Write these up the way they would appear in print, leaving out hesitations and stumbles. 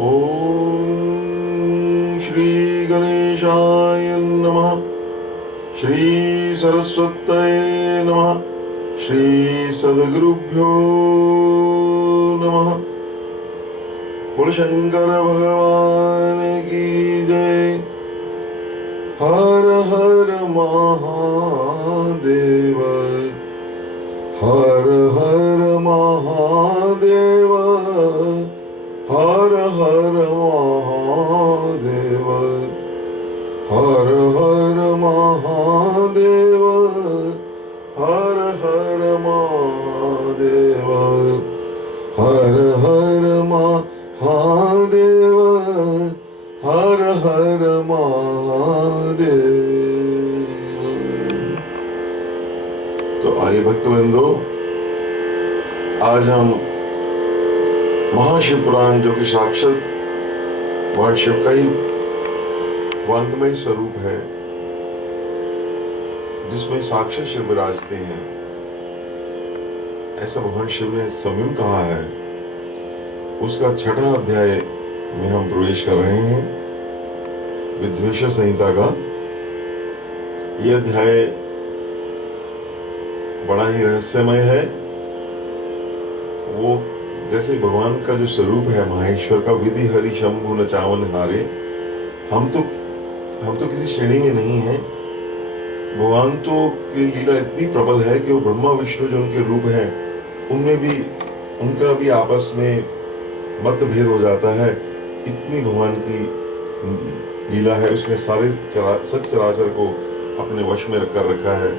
ओम श्री गणेशाय नमः। श्री सरस्वत्यै नमः। श्री सद्गुरुभ्यो नमः। बोल शंकर भगवान की जय। हर हर महादेव। हर हर महादेव। हर हर महादेव। हर हर महादेव। हर हर महादेव। हर हर महादेव। हर हर महादेव। तो आइए भक्तबंधो, आज हम महाशिव पुराण, जो कि साक्षात भगवान शिव का ही वांग्मय स्वरूप है, जिसमें साक्षात शिव विराजते हैं, ऐसा भगवान शिव ने स्वयं कहा है, उसका 6वां अध्याय में हम प्रवेश कर रहे हैं, विद्वेष संहिता का। यह अध्याय बड़ा ही रहस्यमय है। वो जैसे भगवान का जो स्वरूप है महेश्वर का, विधि हरि शंभु नचावन हारे, हम तो किसी श्रेणी में नहीं है। भगवान तो की लीला इतनी प्रबल है कि वो ब्रह्मा विष्णु जो उनके रूप हैं, उनमें भी उनका भी आपस में मतभेद हो जाता है। इतनी भगवान की लीला है। उसने सारे सच्चराचर को अपने वश में कर रखा है।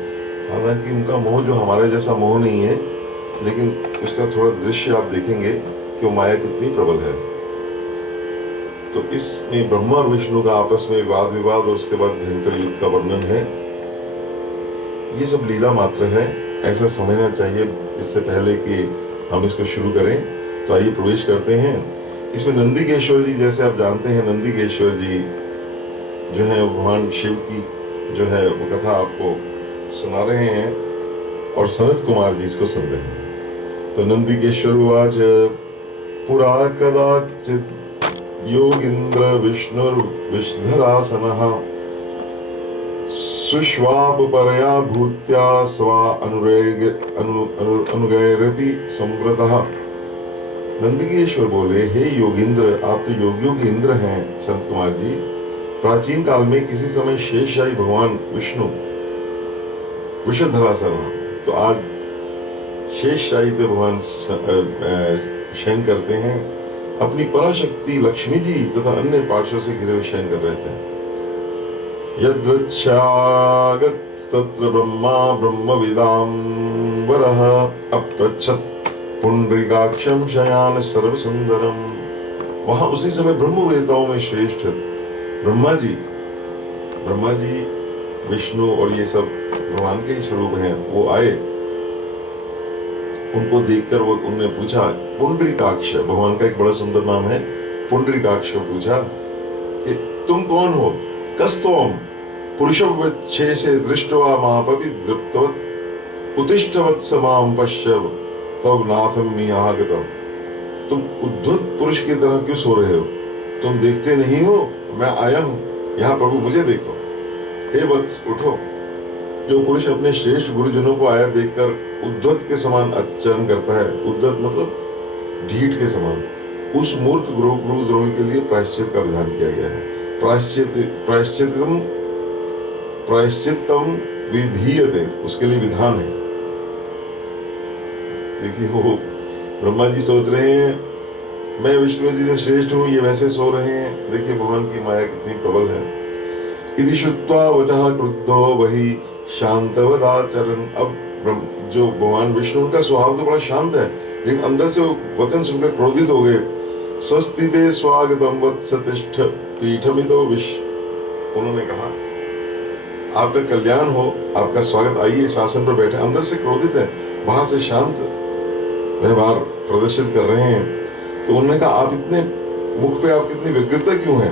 हालांकि उनका मोह जो हमारे जैसा मोह नहीं है, लेकिन उसका थोड़ा दृश्य आप देखेंगे कि वो माया कितनी प्रबल है। तो इसमें ब्रह्मा और विष्णु का आपस में वाद विवाद और उसके बाद भयंकर युद्ध का वर्णन है। ये सब लीला मात्र है, ऐसा समझना चाहिए। इससे पहले कि हम इसको शुरू करें, तो आइए प्रवेश करते हैं। इसमें नंदीकेश्वर जी, जैसे आप जानते हैं, नंदीकेश्वर जी जो है भगवान शिव की जो है वो कथा आपको सुना रहे हैं, और सनत कुमार जी इसको सुन रहे हैं। तो नंदीकेश्वर उवाच पुरा कदाचित् योगींद्र विष्णुर्विषधरासनः सुष्वापपरया भूत्या स्वा अनुगैरपि संवृतः। नंदीकेश्वर बोले, हे योगींद्र, आप तो योगियों के इंद्र हैं संत कुमार जी। प्राचीन काल में किसी समय शेषशाही भगवान विष्णु विषधरासन, तो आज शेषशाही पे भगवान शयन करते हैं। अपनी पराशक्ति लक्ष्मी जी तथा अन्य पार्षदों से घिरे हुए शयन कर रहे थे। यद्रच्छागत तत्र ब्रह्मा ब्रह्मविदाम्बरः अपृच्छत् पुंडरीकाक्षं शयान सर्वसुंदरम। वहां उसी समय ब्रह्मवेताओं में श्रेष्ठ ब्रह्मा जी विष्णु और ये सब भगवान के ही स्वरूप हैं, वो आए। उनको देखकर वो उन्होंने पूछा, पुंडरीकाक्ष भगवान का एक बड़ा सुंदर नाम है, पुंडरीकाक्ष को पूछा कि तुम कौन हो? कस्तोम पुरुषवच्छेषे दृष्ट्वा मापपि दृप्तवत् उत्तिष्ठवत् समां पश्य तव नाथम आगतम। तुम उद्धत पुरुष की तरह क्यों सो रहे हो? तुम देखते नहीं हो मैं आया हूं यहाँ, प्रभु मुझे देखो। हे वत्स, उठो। जो पुरुष अपने श्रेष्ठ गुरुजनों को आया देखकर उद्धत के समान आचरण करता है, उद्धत मतलब ढीठ के समान, उस मूर्ख गुरुद्रोही के लिए प्रायश्चित का विधान किया गया है। प्रायश्चित्तम विधीयते, उसके लिए विधान है। देखिए, वो ब्रह्मा जी सोच रहे हैं मैं विष्णु जी से श्रेष्ठ हूँ, ये वैसे सो रहे हैं। देखिए भगवान की माया कितनी प्रबल है। इति श्रुत्वा वचः क्रुद्धो वही शांतवदाचरण। अब जो भगवान विष्णु, उनका स्वभाव तो बड़ा शांत है, लेकिन अंदर से वो वचन सुनकर क्रोधित हो गए। स्वस्तिते स्वागतम वत्स तिष्ठ पीठमितो विश्व। उन्होंने कहा, आपका कल्याण हो, आपका स्वागत, आइए शासन पर बैठे। अंदर से क्रोधित है, बाहर से शांत व्यवहार प्रदर्शित कर रहे हैं। तो उन्होंने कहा, आप इतने मुख पे आप कितनी व्यग्रता क्यों है?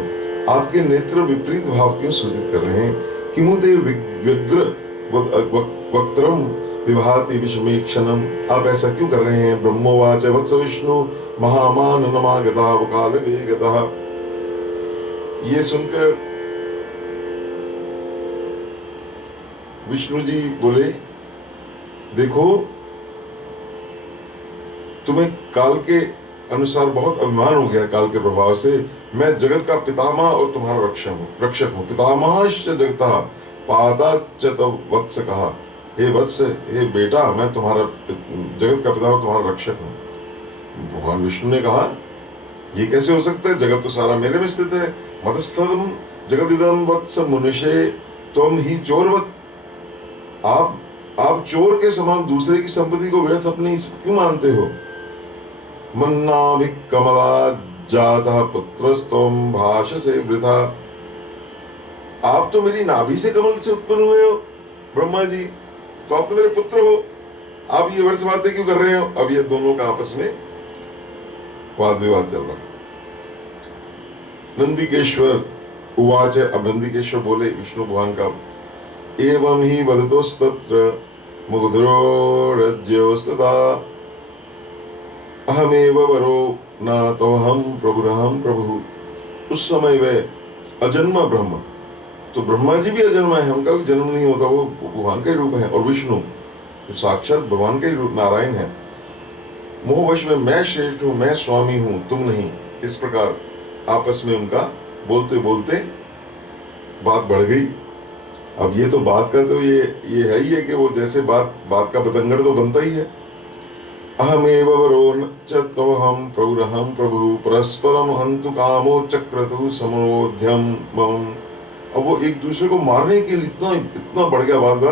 आपके नेत्र विपरीत भाव क्यों सूचित कर रहे हैं? किमुते व्यग्र वक्त्रम विभाति विषमे क्षणम, आप ऐसा क्यों कर रहे हैं? ब्रह्मोवाच वत्स विष्णु महामाननमागतः काल वेगतः। ये सुनकर विष्णु जी बोले, देखो तुम्हें काल के अनुसार बहुत अभिमान हो गया, काल के प्रभाव से। मैं जगत का पितामह और तुम्हारा रक्षक हूँ। पितामहश्च जगतः पादाच्च तव वत्स कहा, हे वत्स, हे बेटा, मैं तुम्हारा जगत का पितामह, तुम्हारा रक्षक हूँ। भगवान विष्णु ने कहा, ये कैसे हो सकता है? जगत तो सारा मेरे में स्थित है। मतस्थम जगदिदम वत्स मुनिषे त्वम ही चोरवत्। आप चोर के समान दूसरे की संपत्ति को व्यर्थ अपनी क्यों मानते हो? मन्नाभिक कमला जातः पुत्रस्तम भाषसे वृथा। आप तो मेरी नाभि से कमल से उत्पन्न हुए हो ब्रह्मा जी, तो आप तो मेरे पुत्र हो, आप ये व्यर्थ बातें क्यों कर रहे हो? अब ये दोनों का आपस में वाद विवाद चल रहा। नंदिकेश्वर उवाच, अब नंदिकेश्वर बोले विष्णु भगवान का, एवं ही वदतोस्तत्र मुग्धोरज्योस्तदा अहमेव वरो न तोहम प्रभुरहम प्रभु। उस समय वे अजन्मा ब्रह्म, तो ब्रह्मा जी भी अजन्मा है, उनका भी जन्म नहीं होता, वो भगवान का ही रूप है। और विष्णु तो साक्षात भगवान का ही रूप नारायण है। मोहवश में मैं श्रेष्ठ हूँ, मैं स्वामी हूँ, तुम नहीं। इस प्रकार आपस में उनका बोलते बोलते बात बढ़ गई। अब ये तो बात का तो ये है ही है कि वो जैसे बात का बतंगड़ तो बनता ही है। अहमेव वरो च तवहम प्रभुरहम प्रभु परस्परम हन्तु कामो चक्रतु समरोध्यम मम। अब वो एक दूसरे को मारने के लिए इतना बढ़ गया वाद,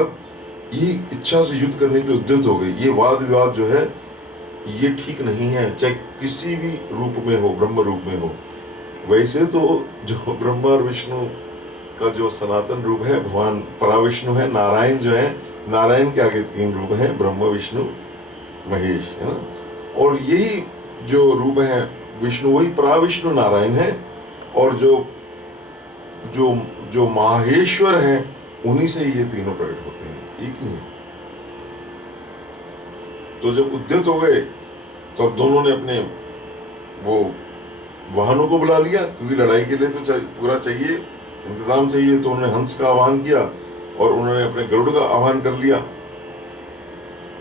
ये इच्छा से युद्ध करने के लिए उद्यत हो गई। ये वाद विवाद जो है ये ठीक नहीं है, चाहे किसी भी रूप में हो, ब्रह्म रूप में हो। वैसे तो जो ब्रह्मा और विष्णु का जो सनातन रूप है, भगवान पराविष्णु है, नारायण जो है, नारायण के आगे 3 रूप हैं, ब्रह्म विष्णु महेश, है ना। और यही जो रूप है विष्णु, वही पराविष्णु नारायण है। और जो माहेश्वर हैं, उन्हीं से ये तीनों प्रकट होते हैं, एक ही है। तो जब उद्यत हो गए तो अब दोनों ने अपने वो वाहनों को बुला लिया, क्योंकि लड़ाई के लिए तो पूरा चाहिए, इंतजाम चाहिए। तो उन्होंने हंस का आह्वान किया और उन्होंने अपने गरुड़ का आह्वान कर लिया।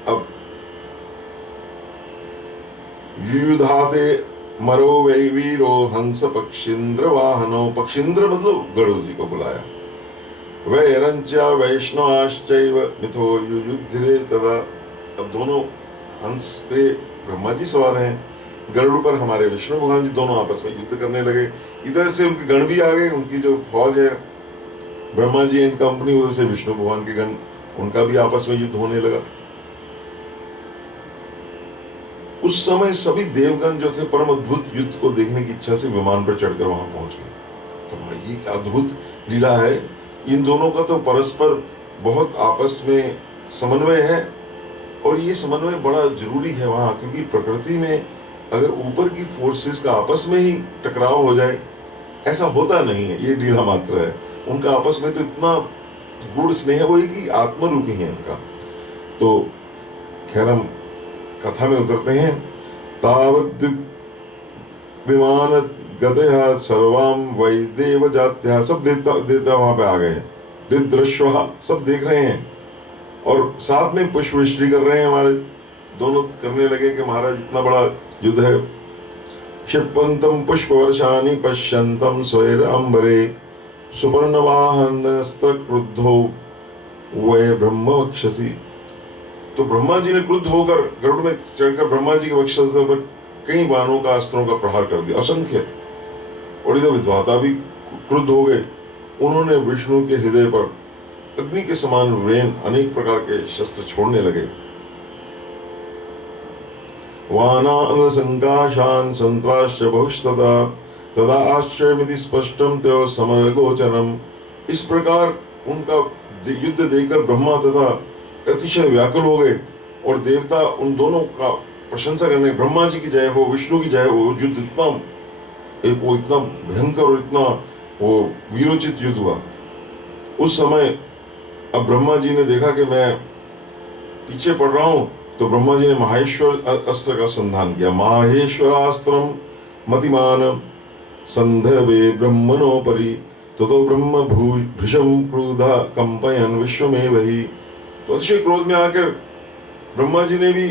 अब युधाते मरो वै वीरो हंस पक्षींद्र वाहनो, पक्षींद्र मतलब गरुड़ जी को बुलाया। वैरंच्या वैष्णवाश्चैव मिथो युयुध्रे तदा। अब दोनों हंस पे ब्रह्मा जी सवार हैं, गरुड़ पर हमारे विष्णु भगवान जी, दोनों आपस में युद्ध करने लगे। इधर से उनके गण भी आ गए, उनकी जो फौज है ब्रह्मा जी एंड कंपनी, उधर से विष्णु भगवान के गण, उनका भी आपस में युद्ध होने लगा। उस समय सभी देवगण जो थे परम अद्भुत युद्ध को देखने की इच्छा से विमान पर चढ़कर वहां पहुंच गए। तो भाई ये क्या अद्भुत लीला है। इन दोनों का तो परस्पर बहुत आपस में समन्वय है, और ये समन्वय बड़ा जरूरी है वहां, क्योंकि प्रकृति में अगर ऊपर की फोर्सेस का आपस में ही टकराव हो जाए, ऐसा होता नहीं है, ये लीला मात्र है। उनका आपस में तो इतना गूढ़ स्नेह, वो एक ही आत्मरूपी है उनका। तो खैर हम कथा में उतरते हैं। तावद् विमान गतया सर्वाम वै देव जात्या, सब देवता वहां पे आ गए। दिदृश्वा, सब देख रहे हैं, और साथ में पुष्प वृष्टि कर रहे हैं। हमारे दोनों करने लगे कि महाराज इतना बड़ा युद्ध है। क्षिपंतम पुष्प वर्षानि पश्यंतम स्वैर अंबरे सुपर्ण वाहनस्त्र क्रुद्धो वै ब्रह्म वक्षसि। तो ब्रह्मा जी ने क्रुद्ध होकर गरुड़ में चढ़कर ब्रह्मा जी के वक्षस्थल पर कई बाणों का, अस्त्रों का प्रहार कर दिया, असंख्य। और इधर विद्वाता भी क्रुद्ध हो गए। उन्होंने विष्णु के हृदय पर अग्नि के समान वेन अनेक प्रकार के शस्त्र छोड़ने लगे। वानान संकाशान संत्राश्च बहुस्तदा तदा आश्चर्यमिति स्पष्टम त्यो समरगोचरम। इस प्रकार उनका युद्ध देखकर ब्रह्मा तथा अतिशय व्याकुल हो गए, और देवता उन दोनों का प्रशंसा करने, ब्रह्मा जी की जय हो, विष्णु की जय हो। युद्ध इतना भयंकर और इतना वो वीरोचित युद्ध हुआ। उस समय अब ब्रह्मा जी ने देखा कि मैं पीछे पड़ रहा हूं, तो ब्रह्मा जी ने माहेश्वर अस्त्र का संधान किया। माहेश्वरास्त्रम मतिमान संधवे ब्रह्मणोपरि ततो ब्रह्म भृशम क्रुधा कंपयन विश्व में वही। तो अतिशय क्रोध में आकर ब्रह्मा जी ने भी,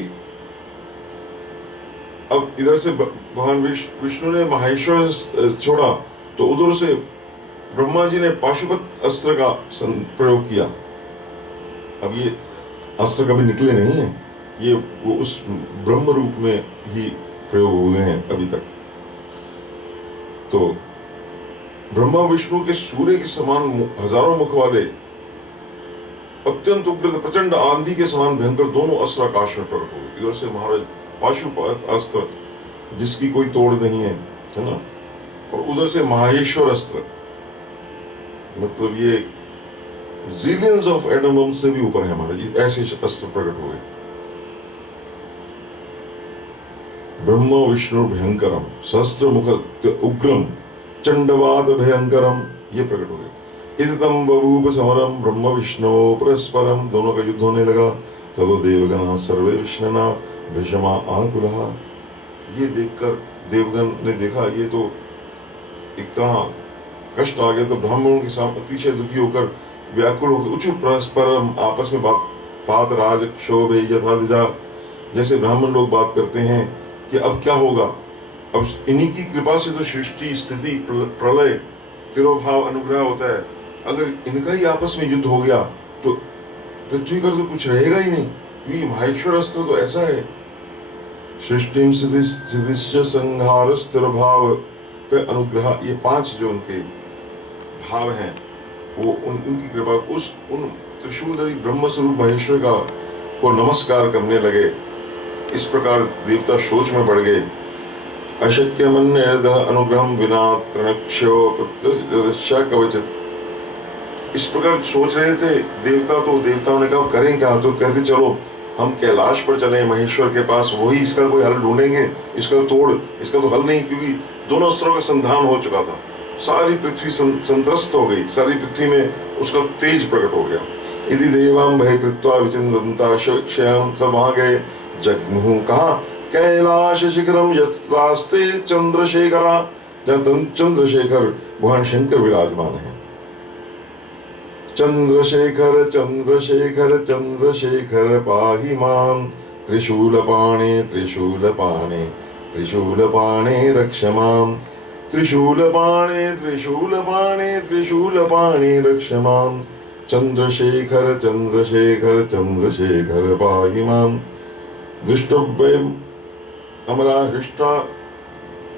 अब इधर से भगवान विष्णु ने माहेश्वर छोड़ा, तो उधर से ब्रह्मा जी ने पाशुपत अस्त्र का प्रयोग किया। अब ये अस्त्र कभी निकले नहीं है, ये वो उस ब्रह्म रूप में ही प्रयोग हुए हैं अभी तक। तो ब्रह्मा विष्णु के सूर्य के समान हजारों मुख वाले अत्यंत उग्र प्रचंड आंधी के समान भयंकर दोनों अस्त्र आकाश में प्रकट हुए। इधर से महाराज पाशुपत अस्त्र जिसकी कोई तोड़ नहीं है ना, और उधर से माहेश्वर अस्त्र, मतलब ये जिलियंस ऑफ एटम बम से भी ऊपर है हमारे, ये ऐसे अस्त्र प्रकट हुए। ब्रह्म विष्णु भयंकरम सहस्त्र मुख उग्रम चंडवाद भयंकरम, ये प्रकट हो गए। इदतम बभूव समरम ब्रह्म विष्णु परस्परम, दोनों का युद्ध होने लगा। ततो देवगण सर्वे विष्णुना भीषमा आकुलः, ये देखकर देवगण ने देखा ये तो इतना कष्ट आ गया, तो ब्राह्मणों के सामने अतिशय दुखी होकर व्याकुल होकर उच्च परस्परम आपस में बात तात राज क्षोभे यथा दिजा, जैसे ब्राह्मण लोग बात करते हैं कि अब क्या होगा, अब इन्हीं की कृपा से तो सृष्टि स्थिति प्रलय तिरोभाव अनुग्रह होता है, अगर इनका ही आपस में युद्ध हो गया तो पृथ्वी पर तो कुछ रहेगा ही नहीं, क्योंकि माहेश्वर अस्त्र तो ऐसा है। सृष्टि सिद्धिश्च संहार स्थिर भाव पे अनुग्रह, ये 5 जो उनके भाव हैं वो उनकी कृपा, उन त्रिशूलधारी ब्रह्म स्वरूप महेश्वर का को नमस्कार करने लगे। इस प्रकार देवता सोच में पड़ गए। अशक्य मन अनुग्रहम विना त्रणक्षो कवचित, इस प्रकार सोच रहे थे देवता, तो देवताओं ने कहा करें क्या, तो कहते चलो हम कैलाश पर चले महेश्वर के पास, वही इसका कोई हल ढूंढेंगे, इसका तो हल नहीं, क्योंकि दोनों अस्त्रों का संधान हो चुका था, सारी पृथ्वी संत्रस्त हो गई, सारी पृथ्वी में उसका तेज प्रकट हो गया। इति देवां भय कृत्वा विचिन्वन्ता क्षयं, सब वहां गए, जगमुहु कहा कैलाश शिखरम यस्त्रास्ते चंद्रशेखरा, जहाँ चंद्रशेखर भगवान शंकर विराजमान है। चंद्रशेखर चंद्रशेखर चंद्रशेखर पाहि मां, त्रिशूलपाणे त्रिशूलपाणे त्रिशूलपाणे रक्ष मां, त्रिशूलपाणे त्रिशूलपाणे त्रिशूलपाणे रक्ष मां, चंद्रशेखर चंद्रशेखर चंद्रशेखर पाहि मां। दृष्टव्यम अमरा हृष्टा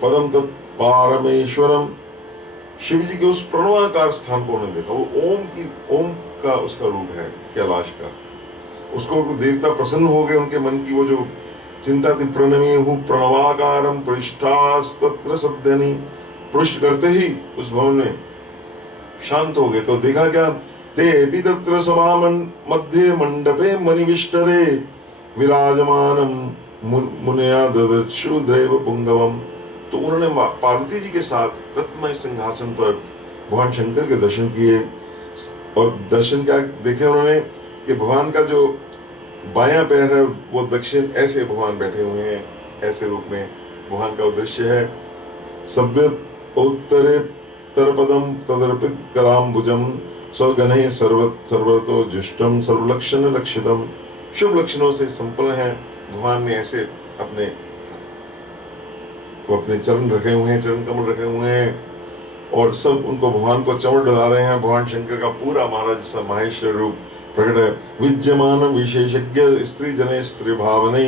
पदम तत् पारमेश्वरम, शिव जी के उस प्रणवाकार स्थान को उन्होंने देखा, वो ओम का उसका रूप है कैलाश का। उसको देवता प्रसन्न हो गए, उनके मन की वो जो चिंता थी, प्रणमे हूँ प्रणवाकारम पृष्ठास्तत्र सद्यनि, पृष्ठ करते ही उस भवन में शांत हो गए। तो देखा क्या, ते तत्र सभा मध्य मंडपे मणिविष्टरे विराजमानम मुनया ददर्शु दैव पुंगवम, तो उन्होंने पार्वती जी के साथ रत्नमय सिंहासन पर भगवान शंकर के दर्शन किए। और दर्शन क्या देखे उन्होंने कि भगवान का जो बायां पैर है वो दक्षिण ऐसे भगवान बैठे हुए हैं, ऐसे रूप में भगवान का उद्देश्य है। सभ्य उत्तरे तरपदम तदर्पित कराम्बुजम स्वगणे सर्वतो जुष्टम सर्वलक्षण लक्षितम, शुभ लक्षणों से संपन्न है। भगवान ने ऐसे अपने चरण रखे हुए हैं, चरण कमल रखे हुए हैं, और सब उनको भगवान को चमड़ डला रहे हैं। भगवान शंकर का पूरा महाराज माहेश्वर रूप प्रकट है। विद्यमानम विशेषज्ञ स्त्री जने स्त्री भावने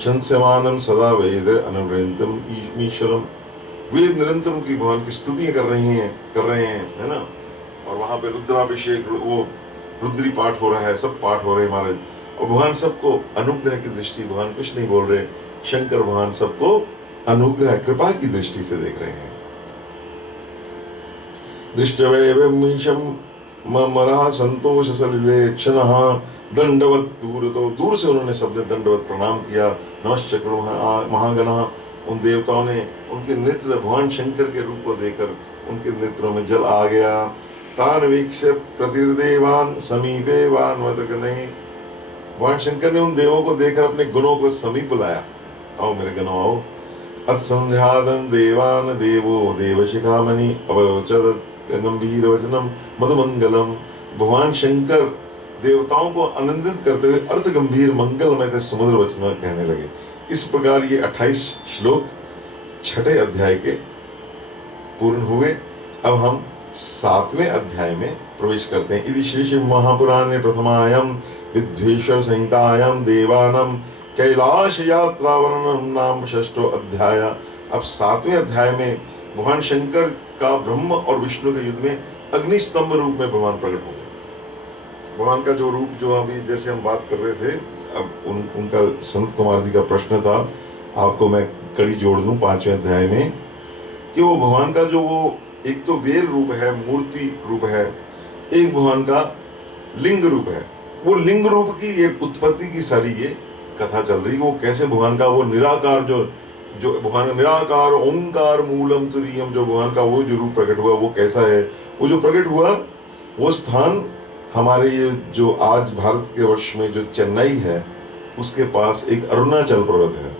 शंस्यमानम सदा वेद अनुवृंतम ईश्वरम, वेद निरंतर उनकी भगवान की स्तुतियां कर रहे हैं, है ना। और वहां पे रुद्राभिषेक, वो रुद्री पाठ हो रहा है, सब पाठ हो रहे हैं महाराज। और भगवान सबको अनुग्रह की दृष्टि, भगवान कुछ नहीं बोल रहे, शंकर भगवान सबको अनुग्रह कृपा की दृष्टि से देख रहे हैं। दृष्टवैवमीशम ममरा संतोष सलिलेक्षणः दंडवत दूर, तो दूर से उन्होंने सबने दंडवत प्रणाम किया। नमश्चक्र महागणः, उन देवताओं ने उनके नेत्र भगवान शंकर के रूप को देखकर उनके नेत्रों में जल आ गया। तान वीक्ष्य प्रतिर्देवान समीपे वान्वतगणैः, भगवान शंकर ने उन देवों को देखकर अपने गुणों को समीप बुलाया, आओ मेरे गणों आओ। अत्संध्यादं देवान देवो देवशिखामणि अवचोदत गंभीर वचनम मधुमंगलम। भगवान शंकर देवताओं को आनंदित करते हुए अर्थ गंभीर मंगलमय समुद्र वचन कहने लगे। इस प्रकार ये 28 श्लोक छठे अध्याय के पूर्ण हुए। अब हम 7वें अध्याय में प्रवेश करते हैं। इति श्री शिव महापुराणे प्रथमायाम विद्वेश्वर संहितायाम देवानाम कैलाश यात्रा वर्णनम नाम षष्ठो अध्याय। अब 7वें अध्याय में भगवान शंकर का ब्रह्म और विष्णु के युद्ध में अग्निस्तंभ रूप में भगवान प्रकट हो गए। भगवान का जो रूप, जो अभी जैसे हम बात कर रहे थे, अब उनका संत कुमार जी का प्रश्न था, आपको मैं कड़ी जोड़ दूं 5वें अध्याय में, कि वो भगवान का जो वो एक तो वेर रूप है, मूर्ति रूप है, एक भगवान का लिंग रूप है। वो लिंग रूप की ये उत्पत्ति की सारी ये कथा चल रही है। वो कैसे भगवान का वो निराकार, जो भगवान का निराकार ओंकार मूलम तुरीयम, जो भगवान का वो जो रूप प्रकट हुआ वो कैसा है। वो जो प्रकट हुआ वो स्थान हमारे ये जो आज भारत के वर्ष में जो चेन्नई है उसके पास एक अरुणाचल पर्वत है,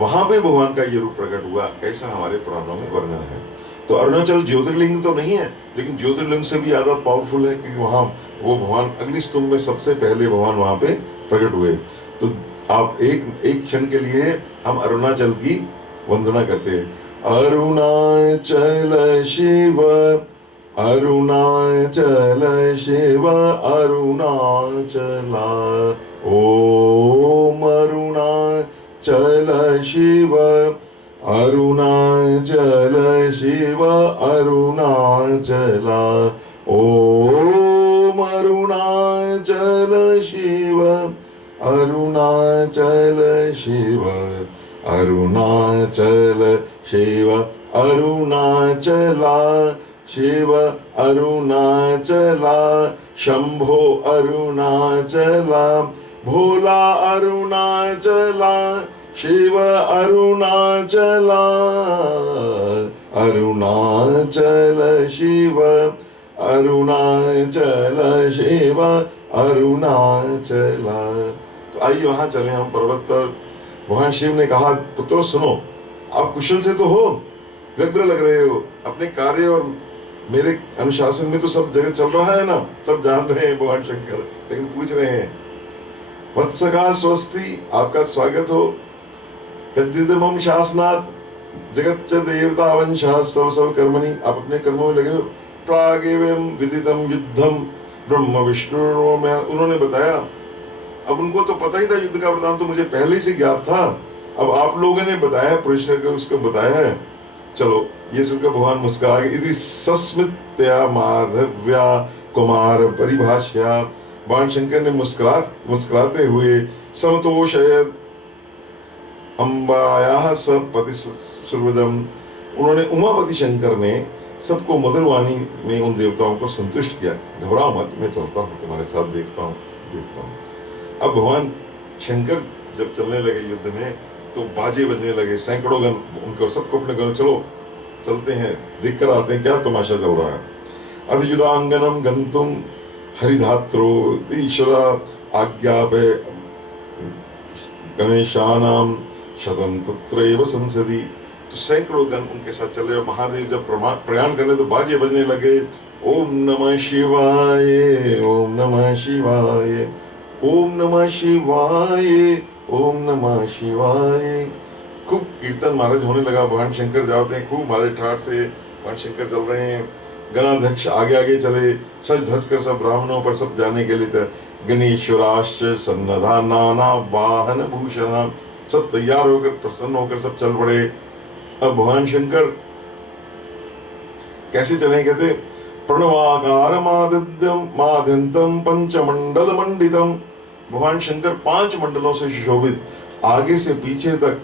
वहां पे भगवान का ये रूप प्रकट हुआ, ऐसा हमारे पुराणों में वर्णन है। तो अरुणाचल ज्योतिर्लिंग तो नहीं है, लेकिन ज्योतिर्लिंग से भी ज्यादा पावरफुल है, क्योंकि वहां वो भगवान अग्निस्तंभ में सबसे पहले भगवान वहां पे प्रकट हुए। तो आप एक क्षण के लिए हम अरुणाचल की वंदना करते हैं। अरुणाचल शिव अरुणाचल शिव अरुणाचला, ओम अरुणाचल शिव अरुणाचल शिव अरुणाचला, ओम अरुणाचल शिव अरुणाचल शिव अरुणाचल शिव अरुणाचला, शिव अरुणाचला, शंभो अरुणाचला, भोला अरुणाचला, शिव अरुणाचला, अरुणाचल शिव अरुणाचल शिव अरुणाचला। तो आइए वहां चले हम पर्वत पर। भगवान शिव ने कहा, पुत्रों सुनो, आप कुशल से तो हो, व्यग्र लग रहे हो, अपने कार्य और मेरे अनुशासन में तो सब जगह चल रहा है ना, सब जान रहे हैं भगवान शंकर, लेकिन पूछ रहे हैं, वत्सका स्वस्ति, आपका स्वागत हो। कद्युदमं शासनात् जगच्च देवता वंशा सब सब कर्मणि, आप अपने कर्मों में लगे हो। प्रागेवं विदितम युद्धम ब्रह्म विष्णु में, उन्होंने बताया। अब उनको तो पता ही था, युद्ध का वरदान तो मुझे पहले से ज्ञात था, अब आप लोगों ने बताया, पुरुषर को उसको बताया है, चलो ये सुनकर भगवान मुस्कुरा गए। इति सस्मित्या माधव्या कुमार परिभाष्या, भगवान शंकर ने मुस्कुराते हुए समतोषयत् अम्बायाः सपति सर्वजम, उन्होंने उमापति शंकर ने सबको मधुर वाणी में उन देवताओं को संतुष्ट किया। घबराओ मत, मैं चलता हूँ तुम्हारे साथ, देखता हूँ। अब भगवान शंकर जब चलने लगे युद्ध में तो बाजे बजने लगे, सैकड़ों गण, उनको सबको अपने गण, चलो चलते हैं, देख कर आते हैं क्या तमाशा चल रहा है। अथ युधांगनम गंतुम हरिधात्रो ईश्वरा आज्ञापय गणेशानाम शतम तत्रैव संसदी। तो सैकड़ों गण उनके साथ चले और महादेव जब प्रयाण करने तो बाजे बजने लगे। ओम नमः शिवाय, ओम नमः शिवाय, ओम नमः शिवाय, ओम नमः शिवाय। खूब कीर्तन महाराज होने लगा। भगवान शंकर जाते हैं खूब मारे ठाट से, भगवान शंकर चल रहे हैं। गणाध्यक्ष आगे आगे चले, सज धज कर सब ब्राह्मणों पर सब जाने के लिए गणेश्वराश्च सन्नधा नाना वाहन भूषण, सब तैयार होकर प्रसन्न होकर सब चल पड़े। अब भगवान शंकर कैसे चले, कहते प्रणवाकार माद्यंतम पंचमंडल मंडितम। भगवान शंकर 5 मंडलों से सुशोभित, आगे से पीछे तक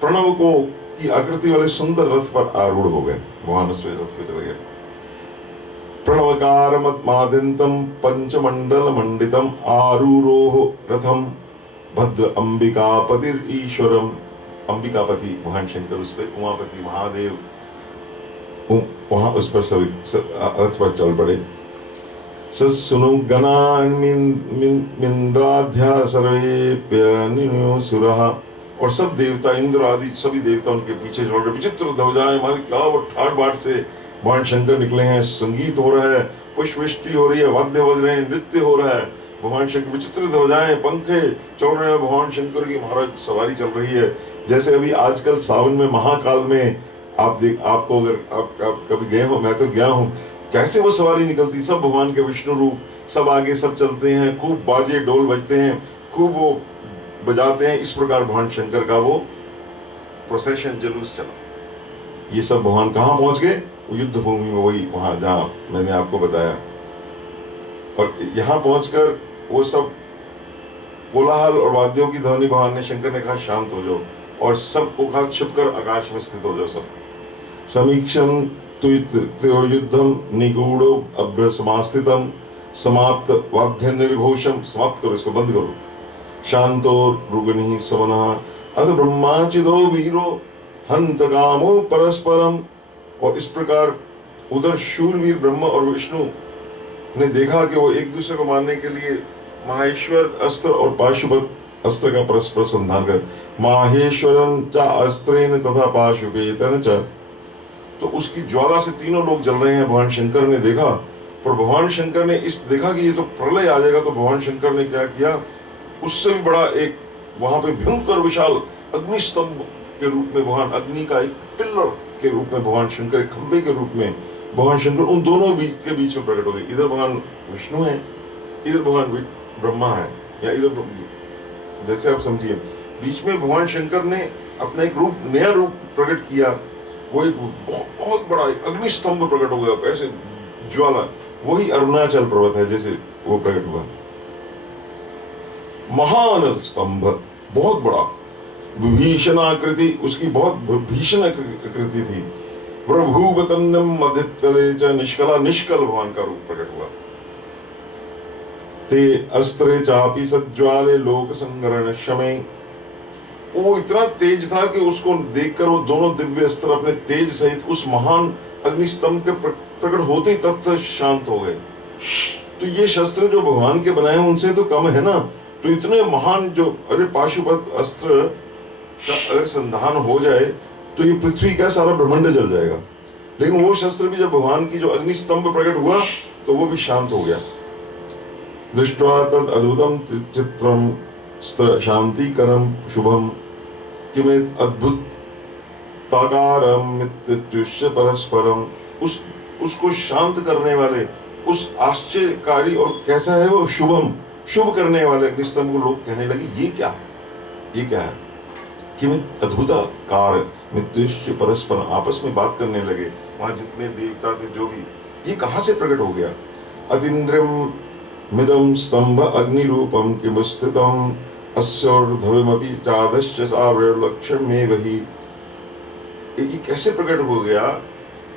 प्रणव को की आकृति वाले सुंदर रथ पर आरूढ़ हो गए। भगवान उस रथ पे चले गए। प्रणवकार माद्यंतम पंचमंडल मंडितम आरूरोह रथम भद्र अंबिकापति ईश्वरम। अंबिकापति भगवान शंकर उस पर, उमापति महादेव वहां उस पर सब रथ पर चल पड़े। सत्सुनु गणान्मिन्द्राध्या सर्वेप्यनुसुरः। और सब देवता, इंद्र आदि सभी देवता उनके पीछे चल रहे। विचित्र ध्वजाएं, हमारे क्या वो ठाट बाट से भगवान शंकर निकले हैं। संगीत हो रहा है, पुष्पवृष्टि हो रही है, वाद्य बज रहे हैं, नृत्य हो रहा है। भगवान शंकर, विचित्र ध्वजाएं, पंखे चल रहे हैं, भगवान शंकर की महाराज सवारी चल रही है। जैसे अभी आजकल सावन में महाकाल में आपको अगर आप कभी गए हो, मैं तो गया हूँ, कैसे वो सवारी निकलती, सब भगवान के विष्णु रूप, सब आगे सब चलते हैं, खूब बाजे डोल बजते हैं, खूब वो बजाते हैं। इस प्रकार भगवान शंकर का वो प्रोसेशन, जुलूस चला। ये सब भगवान कहाँ पहुंच गए? युद्ध भूमि में, वही वहां जहां मैंने आपको बताया। और यहाँ पहुंचकर वो सब कोलाहल और वाद्यों की ध्वनि, भगवान ने शंकर ने कहा शांत हो जाओ, और सबको कहा छुपकर आकाश में स्थित हो जाओ सब। समीक्षम युद्धम निगूढ़ो अभ्र समास्थितम समाप्त वाद्य निर्घोषम। समाप्त करो, इसको बंद करो। शांतो रुगनि सवनः अथ ब्रह्माचिदो वीरो हंत कामो परस्परम। और इस प्रकार उधर शूरवीर ब्रह्मा और विष्णु ने देखा कि वो एक दूसरे को मारने के लिए माहेश्वर अस्त्र और पाशुपत अस्त्र का परस्पर संधान कर। माहेश्वरं च अस्त्रेण तथा पाशुपेतेन च। तो उसकी ज्वाला से तीनों लोग जल रहे हैं, भगवान शंकर ने देखा। पर भगवान शंकर ने इस देखा कि ये तो प्रलय आ जाएगा, तो भगवान शंकर ने क्या किया, उससे भी बड़ा एक वहां पे भयंकर विशाल अग्नि स्तंभ के रूप में, भगवान अग्नि का एक पिल्लर के रूप में, भगवान शंकर एक खंबे के रूप में, भगवान शंकर उन दोनों के बीच में प्रकट हो गए। इधर भगवान विष्णु है, इधर भगवान ब्रह्मा है, या इधर जैसे आप समझिए, बीच में भगवान शंकर ने अपना एक रूप, नया रूप प्रकट किया। वो एक बहुत बड़ा अग्नि स्तंभ प्रकट हो गया, ऐसे ज्वाला। वही अरुणाचल पर्वत है जैसे वो प्रकट हुआ, महान स्तंभ, बहुत बड़ा, भीषण आकृति उसकी, बहुत भीषण आकृति थी। प्रभुवतन्नम मधितले च निष्कला, निष्कल भगवान का रूप प्रकट हुआ। ते अस्त्रे चापि सज्ज्वाले लोक संगरण शमे। वो इतना तेज था कि उसको देखकर वो दोनों दिव्य अस्त्र अपने तेज सहित उस महान अग्निस्तंभ के प्रकट होते ही तत्त शांत हो गए। तो ये शस्त्र जो भगवान के बनाए हैं उनसे तो कम है ना। तो इतने महान जो, अरे पाशुपत अस्त्र का अगर संधान हो जाए तो ये पृथ्वी का सारा ब्रह्मांड जल जाएगा। लेकिन वो शस्त्र भी जब भगवान की जो अग्निस्तंभ प्रकट हुआ तो वो भी शांत हो गया। दृष्ट्वा तद अद्भुतम चित्रम शांतिकरम शुभम किमेत अद्भुत ताकारम मित्युष्य परस्परम। उसको शांत करने वाले, उस आश्चर्यकारी और कैसा है वो शुभम, शुभ करने वाले अग्निस्तंभ को लोग कहने लगे ये क्या है, ये क्या है। किमित अद्भुत कार मित्युष्य परस्पर, आपस में बात करने लगे वहां जितने देवता थे जो भी, ये कहां से प्रकट हो गया। अतीन्द्रियम मिदम स्तंभ अग्नि रूपम किमुस्थितम अस्योर्ध्वमपि चादश्च सावलक्षण में वही। ये कैसे प्रकट हो गया,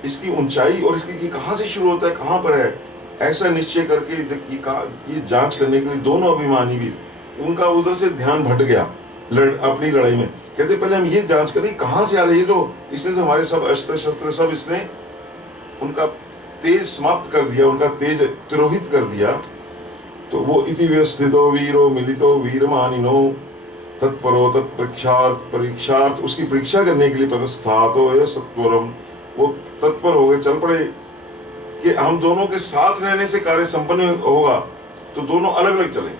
इसकी ऊंचाई और इसकी कहां से शुरू होता है, कहां पर है, ऐसा निश्चय करके ये जांच करने के लिए दोनों अभिमानी भी, उनका उधर से ध्यान भट गया अपनी लड़ाई में। कहते पहले हम ये जांच करें कहां से आ रही है, तो इसने तो हमारे सब अस्त्र शस्त्र सब इसने उनका तेज समाप्त कर दिया, उनका तेज तिरोहित कर दिया। तो वो इति व्यस्थितो वीरो मिलितो वीरमानिनो तत्परो परीक्षार्थ, उसकी परीक्षा करने के लिए प्रतस्थातो है सत्वरम, वो तत्पर हो गए, चल पड़े कि हम दोनों के साथ रहने से कार्य संपन्न होगा। तो दोनों अलग अलग चले।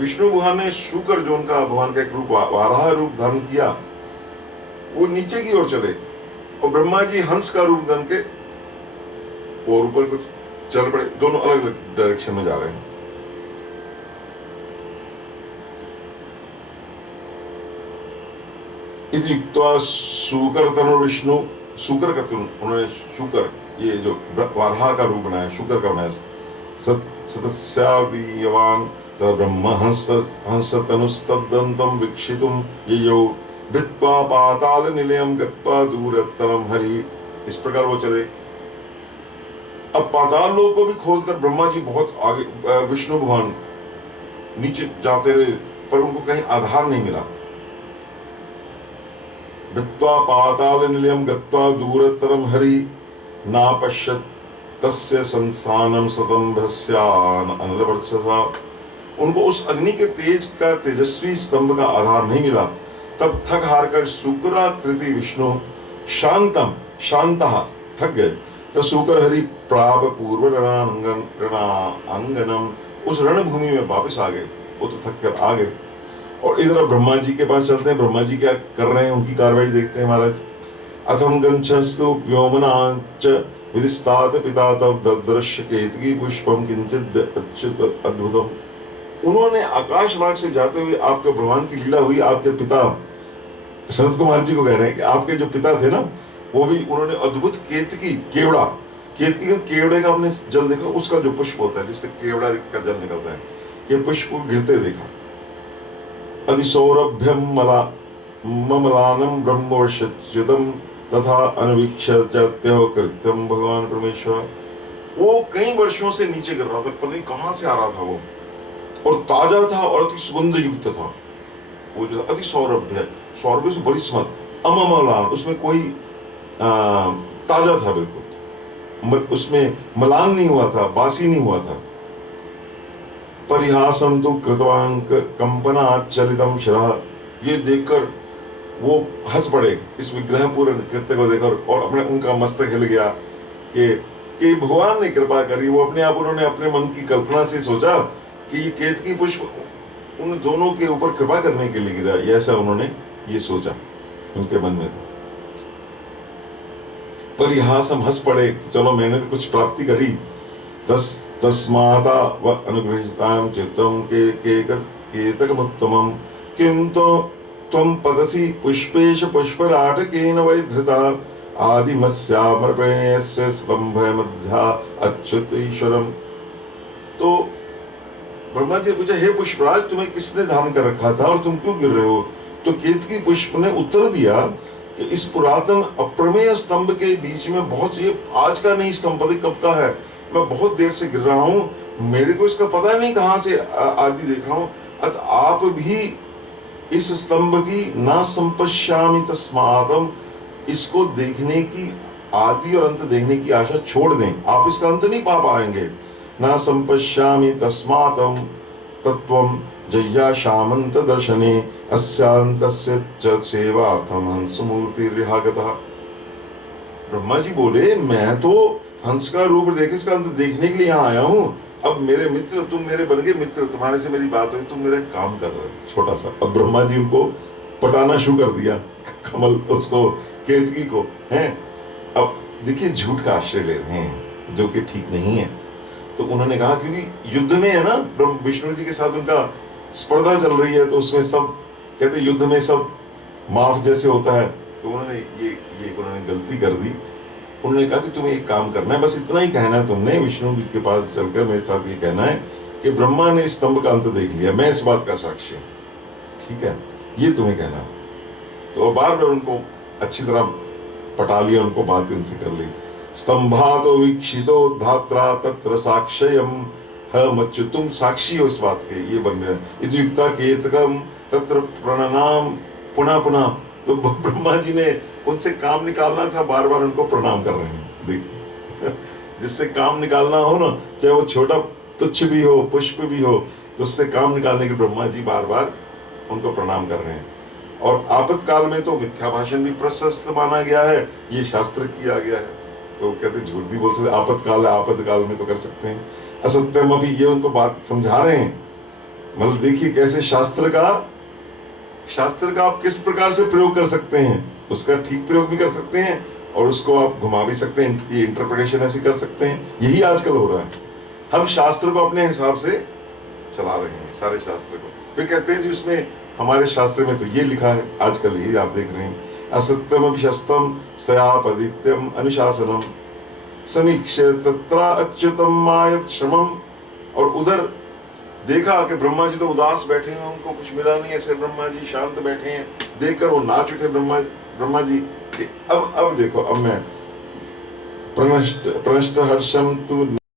विष्णु भगवान ने शुकर जो उनका भगवान का एक रूप वाराह रूप धारण किया, वो नीचे की ओर चले, और ब्रह्मा जी हंस का रूप धारण के और ऊपर कुछ चल पड़े। दोनों अलग अलग डायरेक्शन में जा रहे हैं। शुकर तनु विष्णु, शुकर का उन्होंने, शुकर ये जो वाराह का रूप बनाया, शुकर का बनाया। सतस्यावीयवान ब्रह्म हंस तनुस्तदंतम वीक्षितुम ययो वित्वा पाताल निलयम गत्वा दूरतरम हरि। इस प्रकार वो चले। अब पाताल लोक को भी खोदकर ब्रह्मा जी बहुत आगे, विष्णु भगवान नीचे जाते रहे, पर उनको कहीं आधार नहीं मिला। वित्वा पाताल निलयम गत्वा दूरतरम हरि नापश्यत तस्य संस्थानम सतम भस्यान अनलवर्षसा, उनको उस अग्नि के तेज का तेजस्वी स्तंभ का आधार नहीं मिला, तब थक हार कर शुक्राकृति विष्णु शांतम शांता थक गए। तो शुक्र हरि प्राप पूर्व रणांगनम, उस रणभूमि में वापस आ गए, वो तो थक कर आ गए। और इधर ब्रह्मा जी के पास चलते हैं, ब्रह्मा जी क्या कर रहे हैं उनकी कार्रवाई देखते हैं महाराज। अथम गंछस्तु व्योमनाच विदिस्तात पिता तव ददृश्य केतकी पुष्पम किंचित अच्युत अद्भुतम, उन्होंने आकाश मार्ग से जाते हुए आपके भगवान की लीला हुई। आपके पिता सनत कुमार जी को कह रहे हैं कि आपके जो पिता थे ना, वो भी उन्होंने अद्भुत केतकी केवड़ा, केतकी के केवड़े का आपने जल देखा, उसका जो पुष्प होता है जिससे केवड़ा का जल निकलता है, कि पुष्प को गिरते देखा। अधिसौरभ्यम मला ममलानम ब्रह्मवर्षच्युतम तथा अनवीक्ष्यत्यो कृत्यम भगवान परमेश्वर, वो कई वर्षों से नीचे गिर रहा था, पता नहीं कहां से आ रहा था वो, और ताजा था और अति सुगंध युक्त था। वो जो अति सौरभ्य, सौरभ्य से बड़ी स्मृत, अममलान, उसमें कोई ताजा था बिल्कुल, उसमें मलान नहीं हुआ था, बासी नहीं हुआ था। परिहासम तो कृतवांक कंपनाचलितम शिरा, ये देखकर वो हंस पड़े इस विग्रह पूर्ण कृत्य को देखकर, और अपने उनका मस्तक हिल गया कि भगवान ने कृपा करी। वो अपने आप, उन्होंने अपने मन की कल्पना से सोचा कि ये केतकी पुष्प उन दोनों के ऊपर कृपा करने के लिए गिरा, ऐसा उन्होंने ये सोचा उनके मन में। परिहासम, हंस पड़े, चलो मैंने तो कुछ प्राप्ति करी। तस्माता व अनुगृहीतां चित्तम केतकमुत्तमं किं तो त्वं पदसि पुष्पेश पुष्पराटकेन वै धृता आदिमस्यामर्पणेयस्य स्तंभमध्या अच्युत ईश्वरम। तो ब्रह्मा जी ने पूछा, हे पुष्पराज, तुम्हें किसने धारण कर रखा था और तुम क्यों गिर रहे हो? तो केतकी पुष्प ने उत्तर दिया कि इस पुरातन अप्रमेय स्तंभ के बीच में बहुत, ये आज का नहीं स्तंभ, कब का है, मैं बहुत देर से गिर रहा हूँ, मेरे को इसका पता नहीं कहां से आदि देख रहा हूँ। अत आप भी इस स्तंभ की ना संपश्यामि तस्मातम, इसको देखने की, आदि और अंत देखने की आशा छोड़ दें, आप इसका अंत नहीं पा पाएंगे। ना संपश्यामि तस्मातम तत्वम जय्या शामंत दर्शने अस्यांतस्य च सेवार्थम हंस मूर्ति रिहागतः। ब्रह्मा जी बोले, मैं तो हंस का रूप देख इसका अंत देखने के लिए यहाँ आया हूँ। अब मेरे मित्र, तुम मेरे बन गए मित्र, तुम्हारे से मेरी बात हुई, तुम मेरा काम कर रहे हो छोटा सा। अब ब्रह्मा जी उनको पटाना शुरू कर दिया, कमल उसको, केतकी को, हैं। अब देखिए झूठ का आश्रय ले रहे हैं जो कि ठीक नहीं है। तो उन्होंने कहा, क्योंकि युद्ध में है ना, विष्णु जी के साथ उनका स्पर्धा चल रही है, तो उसमें सब कहते युद्ध में सब माफ जैसे होता है। तो उन्होंने ये उन्होंने गलती कर दी। उन्होंने कहा कि तुम्हें एक काम करना है, बस इतना ही कहना है तुमने, विष्णु जी के पास चलकर मेरे साथ ये कहना है कि ब्रह्मा ने स्तंभ का अंत देख लिया, मैं इस बात का साक्षी हूँ, ठीक है, ये तुम्हें कहना है। तो बार बार उनको अच्छी तरह पटा लिया, उनको बातें उनसे कर ली। स्तंभातो वीक्षितो धात्रा तत्र साक्ष्यम हमच्यु, तुम साक्षी हो इस बात के, ये बन गया। इत्युक्ता केतकम तत्र प्रणनाम पुनः पुनः। तो ब्रह्मा जी ने उनसे काम निकालना था, बार बार उनको प्रणाम कर रहे हैं। देखिए जिससे काम निकालना हो ना, चाहे वो छोटा तुच्छ भी हो, पुष्प भी हो, तो उससे काम निकालने के ब्रह्मा जी बार बार उनको प्रणाम कर रहे हैं। और आपातकाल में तो मिथ्या भाषण भी प्रशस्त माना गया है, ये शास्त्र किया गया है। तो कहते झूठ भी बोल सकते, आपातकाल है, आपातकाल में तो कर सकते हैं। असत्यम अभी, ये उनको बात समझा रहे हैं। मतलब देखिए कैसे शास्त्र का आप किस प्रकार से प्रयोग कर सकते हैं, उसका ठीक प्रयोग भी कर सकते हैं और उसको आप घुमा भी सकते हैं, ये इंटरप्रिटेशन ऐसी कर सकते हैं। यही आजकल हो रहा है, हम शास्त्र को अपने हिसाब से चला रहे हैं, सारे शास्त्र को। फिर कहते हैं जी उसमें हमारे शास्त्र में तो ये लिखा है, आजकल यही आप देख रहे हैं। असत्यम अभिशस्तम सयापदित्यम अनुशासनम समीक्ष्य तत्रा अच्युतम मायत श्रमम। और उधर देखा कि ब्रह्मा जी तो उदास बैठे हैं, उनको कुछ मिला नहीं, ऐसे ब्रह्मा जी शांत बैठे हैं। देखकर वो नाच उठे ब्रह्मा जी कि अब देखो, अब मैं प्रणष्ट हर्षम तु